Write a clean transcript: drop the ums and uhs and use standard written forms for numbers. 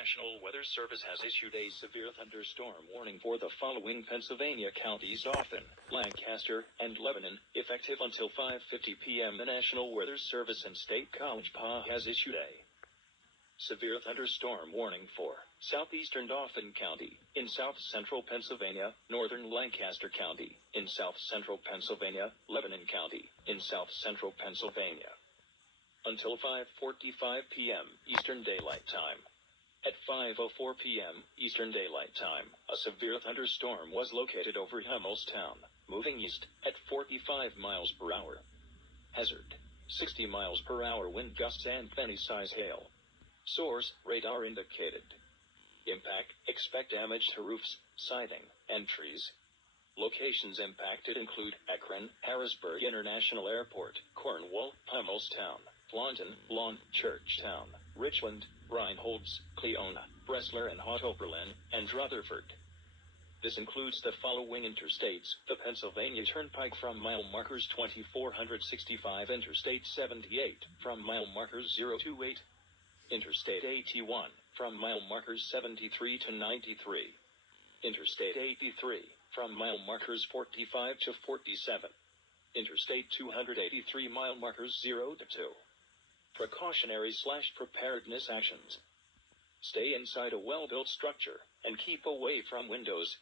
National Weather Service has issued a severe thunderstorm warning for the following Pennsylvania counties: Dauphin, Lancaster, and Lebanon, effective until 5:50 p.m. The National Weather Service and State College PA has issued a severe thunderstorm warning for southeastern Dauphin County, in south-central Pennsylvania, northern Lancaster County, in south-central Pennsylvania, Lebanon County, in south-central Pennsylvania, until 5:45 p.m. Eastern Daylight Time. At 5:04 p.m. Eastern Daylight Time, a severe thunderstorm was located over Hummelstown, moving east at 45 miles per hour. Hazard: 60 miles per hour wind gusts and penny-size hail. Source: radar indicated. Impact: expect damage to roofs, siding, and trees. Locations impacted include Akron, Harrisburg International Airport, Cornwall, Hummelstown, Taunton, Lawn, Churchtown, Richland, Reinholds, Cleona, Bresler and Hot-Oberlin, and Rutherford. This includes the following interstates: the Pennsylvania Turnpike from mile markers 2465, Interstate 78 from mile markers 028, Interstate 81 from mile markers 73 to 93, Interstate 83 from mile markers 45 to 47, Interstate 283 mile markers 0 to 2. Precautionary/preparedness actions: stay inside a well-built structure and keep away from windows,